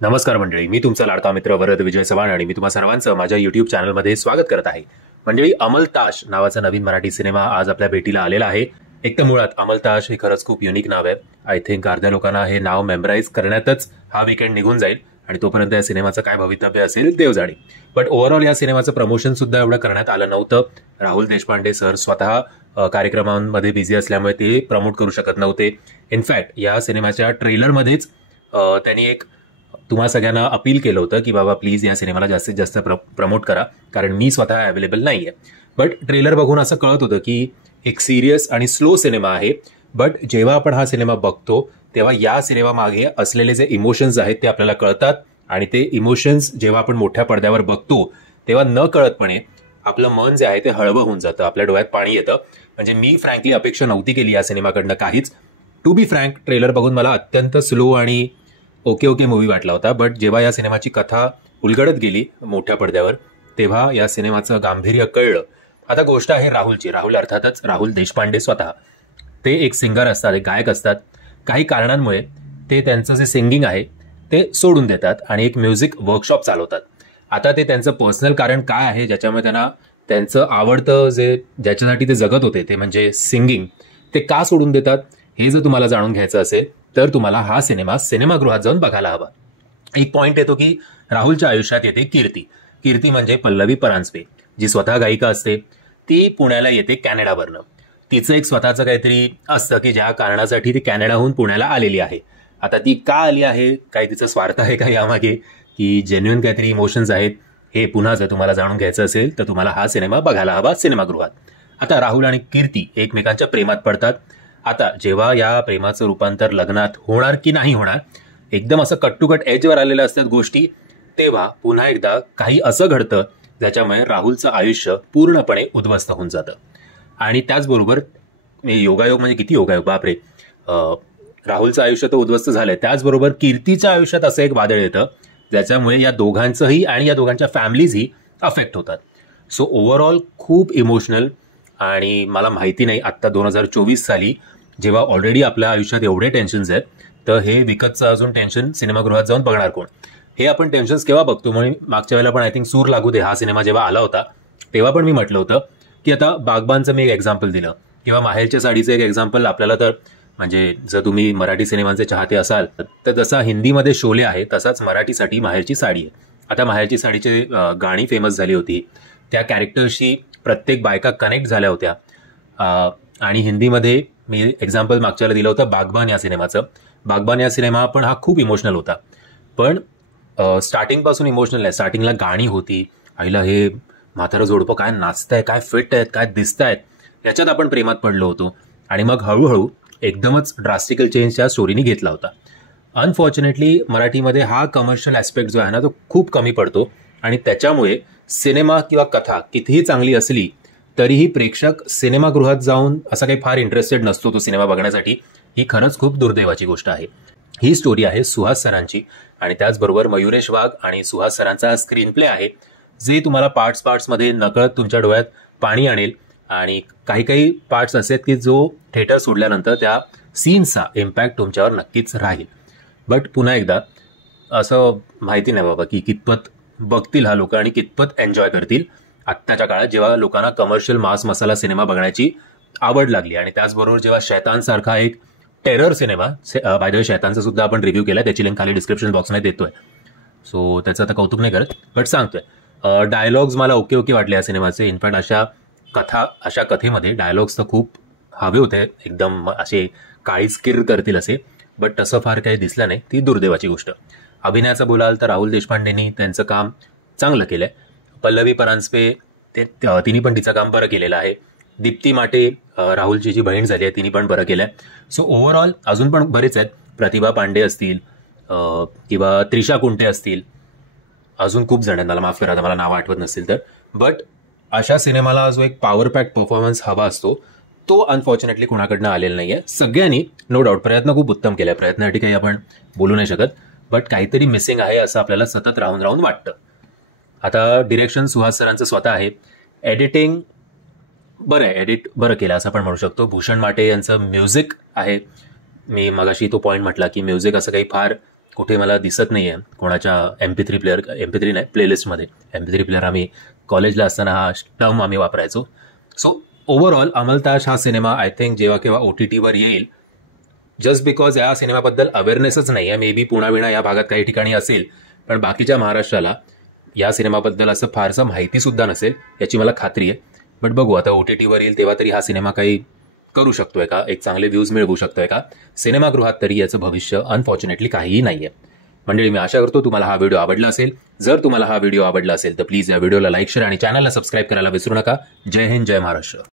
नमस्कार मंडळी, मी तुमचा लाडका मित्र वरद विजय चव्हाण आणि मी तुम्हा सर्वांचं माझ्या युट्यूब चॅनलमध्ये स्वागत करत आहे. मंडळी, अमलताश नावाचा नवीन मराठी सिनेमा आज आपल्या भेटीला आलेला आहे. एक तर मुळात अमलताश हे खरंच खूप युनिक नाव आहे. आय थिंक अर्ध्या लोकांना हे नाव मेमराईज करण्यातच हा वीकेंड निघून जाईल आणि तोपर्यंत या सिनेमाचं काय भवितव्य असेल देव जाणे. बट ओव्हरऑल या सिनेमाचं प्रमोशन सुद्धा एवढं करण्यात आलं नव्हतं. राहुल देशपांडे सर स्वतः कार्यक्रमांमध्ये बिझी असल्यामुळे ते प्रमोट करू शकत नव्हते. इनफॅक्ट या सिनेमाच्या ट्रेलरमध्येच त्यांनी एक तुम्हा सगळ्यांना अपील केलं होतं की बाबा प्लीज या सिनेमाला जास्तीत जास्त प्रमोट करा, कारण मी स्वतः अवेलेबल नाही आहे. बट ट्रेलर बघून असं कळत होतं की एक सिरियस आणि स्लो सिनेमा आहे. बट जेव्हा आपण हा सिनेमा बघतो तेव्हा या सिनेमामागे असलेले जे इमोशन्स आहेत ते आपल्याला कळतात आणि ते इमोशन्स जेव्हा आपण मोठ्या पडद्यावर बघतो तेव्हा न कळतपणे आपलं मन जे आहे ते हळवं होऊन जातं, आपल्या डोळ्यात पाणी येतं. म्हणजे मी फ्रँकली अपेक्षा नव्हती केली या सिनेमाकडनं काहीच. टू बी फ्रँक, ट्रेलर बघून मला अत्यंत स्लो आणि ओके मूवी वाटला होता. बट जेव्हा या सिनेमाची कथा उलगडत गेली मोठ्या पडद्यावर तेव्हा या सिनेमाचं गांभीर्य कळलं. आता गोष्ट आहे राहुलची. राहुल अर्थातच राहुल देशपांडे स्वतः ते एक सिंगर असतात, एक गायक असतात. काही कारणांमुळे ते त्यांचं जे सिंगिंग आहे ते सोडून देतात आणि एक म्युझिक वर्कशॉप चालवतात. आता ते त्यांचं पर्सनल कारण काय आहे ज्याच्यामुळे त्यांना त्यांचं आवडतं जे ज्याच्यासाठी ते जगत होते ते म्हणजे सिंगिंग ते का सोडून देतात हे जर तुम्हाला जाणून घ्यायचं असेल तर तुम्हाला हा सिनेमा सिनेमागृहात जाऊन बघायला हवा. एक पॉईंट येतो की राहुलच्या आयुष्यात येते कीर्ती. कीर्ती म्हणजे पल्लवी परांजपे, जी स्वतः गायिका असते. ती पुण्याला येते कॅनडावरनं. तिचं एक स्वतःचं काहीतरी असतं की ज्या कारणासाठी ती कॅनडाहून पुण्याला आलेली आहे. आता ती का आली आहे, काय तिचं स्वार्थ आहे का यामागे, की जेन्युइन काहीतरी इमोशन्स आहेत, हे पुन्हा जर तुम्हाला जाणून घ्यायचं असेल तर तुम्हाला हा सिनेमा बघायला हवा सिनेमागृहात. आता राहुल आणि कीर्ती एकमेकांच्या प्रेमात पडतात. आता जेव्हा या प्रेमाचं रूपांतर लग्नात होणार की नाही होणार, एकदम असं कट टू कट एजवर आलेल्या असतात गोष्टी, तेव्हा पुन्हा एकदा काही असं घडतं ज्याच्यामुळे राहुलचं आयुष्य पूर्णपणे उद्ध्वस्त होऊन जातं. आणि त्याचबरोबर योगायोग म्हणजे किती योगायोग बापरे, राहुलचं आयुष्य तर उद्ध्वस्त झालंय, त्याचबरोबर कीर्तीच्या आयुष्यात असं एक वादळ येतं ज्याच्यामुळे या दोघांचंही आणि या दोघांच्या फॅमिलीजही अफेक्ट होतात. सो ओव्हरऑल खूप इमोशनल. आणि मला माहिती नाही आत्ता 2024 साली जेव्हा ऑलरेडी आपल्या आयुष्यात एवढे टेन्शन्स आहेत तर हे विकतचं अजून टेन्शन सिनेमागृहात जाऊन बघणार कोण. हे आपण टेन्शन्स केव्हा बघतो. म्हणून मागच्या वेळेला पण आय थिंक सूर लागू दे हा सिनेमा जेव्हा आला होता तेव्हा पण मी म्हटलं होतं की आता बागबानचं मी एक एक्झाम्पल दिलं किंवा माहेरच्या साडीचं एक एक्झाम्पल. आपल्याला तर म्हणजे जर तुम्ही मराठी सिनेमांचे चाहते असाल तर जसा हिंदीमध्ये शोले आहे तसाच मराठीसाठी माहेरची साडी आहे. आता माहेरची साडीची गाणी फेमस झाली होती, त्या कॅरेक्टरशी प्रत्येक बायका कनेक्ट झाल्या होत्या. आणि हिंदीमध्ये मी एक्झाम्पल मागच्याला दिलं होतं बागबान या सिनेमाचं. बागबान या सिनेमा पण हा खूप इमोशनल होता, पण स्टार्टिंगपासून इमोशनल आहे. स्टार्टिंगला गाणी होती, आईला हे म्हातारं जोडपं काय नाचताय, काय फिट आहेत, काय दिसतायत, याच्यात आपण प्रेमात पडलो होतो. आणि मग हळूहळू एकदमच ड्रास्टिकल चेंज त्या स्टोरीने घेतला होता. अनफॉर्च्युनेटली मराठीमध्ये हा कमर्शियल ॲस्पेक्ट जो आहे ना तो खूप कमी पडतो आणि त्याच्यामुळे सिनेमा किंवा कथा कितीही चांगली असली तरीही प्रेक्षक सिनेमागृहात जाऊन असा काही फार इंटरेस्टेड नसतो तो सिनेमा बघण्यासाठी. ही खरंच खूप दुर्दैवाची गोष्ट आहे. ही स्टोरी आहे सुहास सरांची आणि त्याचबरोबर मयुरेश वाघ आणि सुहास सरांचा स्क्रीन प्ले आहे, जे तुम्हाला पार्ट्समध्ये नकळत तुमच्या डोळ्यात पाणी आणेल. आणि काही पार्ट्स असे आहेत की जो थिएटर सोडल्यानंतर त्या सीन्सचा इम्पॅक्ट तुमच्यावर नक्कीच राहील. बट पुन्हा एकदा असं माहिती नाही बाबा की कितपत बघतील हा लोक आणि कितपत एन्जॉय करतील आत्ताच्या काळात, जेव्हा लोकांना कमर्शियल मास मसाला सिनेमा बघण्याची आवड लागली. आणि त्याचबरोबर जेव्हा शैतान सारखा एक terror cinema, by the way शैतानचा सुद्धा आपण रिव्ह्यू केला, त्याची लिंक खाली डिस्क्रिप्शन बॉक्समध्ये देतोय, सो त्याचं आता कौतुक नाही करत बट सांगतोय. डायलॉग्स मला ओके वाटले या सिनेमाचे. इनफॅक्ट अशा कथेमध्ये डायलॉग्स तर खूप हवे होते, एकदम असे काळीजकीर करतील असे, बट तसं फार काही दिसलं नाही. ती दुर्दैवाची गोष्ट. अभिनयाचं बोलाल तर राहुल देशपांडेंनी त्यांचं काम चांगलं केलंय. पल्लवी परांजपे तिने पण तिचं काम बरं केलेलं आहे. दीप्ती माटे राहुलची जी बहीण झाली आहे तिने पण बरं केलंय. सो ओव्हरऑल अजून पण बरेच आहेत, प्रतिभा पांडे असतील किंवा त्रिशा कुंटे असतील, अजून खूप जण आहेत, मला माफ करा मला नावं आठवत नसतील तर. बट अशा सिनेमाला जो एक पॉवर पॅक परफॉर्मन्स हवा असतो तो अनफॉर्च्युनेटली कुणाकडनं आलेला नाहीये. सगळ्यांनी नो डाऊट प्रयत्न खूप उत्तम केलाय, प्रयत्नासाठी काही आपण बोलू नाही शकत, बट काहीतरी मिसिंग आहे असं आपल्याला सतत राहून वाटतं. आता डिरेक्शन सुहास सरांचं स्वतः आहे. एडिटिंग बरं आहे, एडिट बरं केलं असं आपण म्हणू शकतो. भूषण माटे यांचं म्युझिक आहे. मी मगाशी तो पॉईंट म्हटला की म्युझिक असं काही फार कुठे मला दिसत नाही आहे कोणाच्या MP3 प्लेअर, MP3 नाही प्लेलिस्टमध्ये. MP3 प्लेअर आम्ही कॉलेजला असताना हा टर्म आम्ही वापरायचो. सो ओव्हरऑल अमलताश हा सिनेमा आय थिंक जेव्हा केव्हा OTTवर येईल, जस्ट बिकॉज या सिनेमाबद्दल अवेअरनेसच नाही आहे. मे बी पुणा या भागात काही ठिकाणी असेल, पण बाकीच्या महाराष्ट्राला या सिनेमाबद्दल असं फारसं माहितीसुद्धा नसेल याची मला खात्री आहे. बट बघू आता OTTवर येईल तेव्हा तरी हा सिनेमा काही करू शकतोय का, एक चांगले व्ह्यूज मिळवू शकतोय का. सिनेमागृहात तरी याचं भविष्य अनफॉर्च्युनेटली काहीही नाही आहे. मंडळी, मी आशा करतो तुम्हाला हा व्हिडिओ आवडला असेल. जर तुम्हाला हा व्हिडिओ आवडला असेल तर प्लीज या व्हिडिओला लाईक, शेअर आणि चॅनलला सबस्क्राईब करायला विसरू नका. जय हिंद, जय महाराष्ट्र.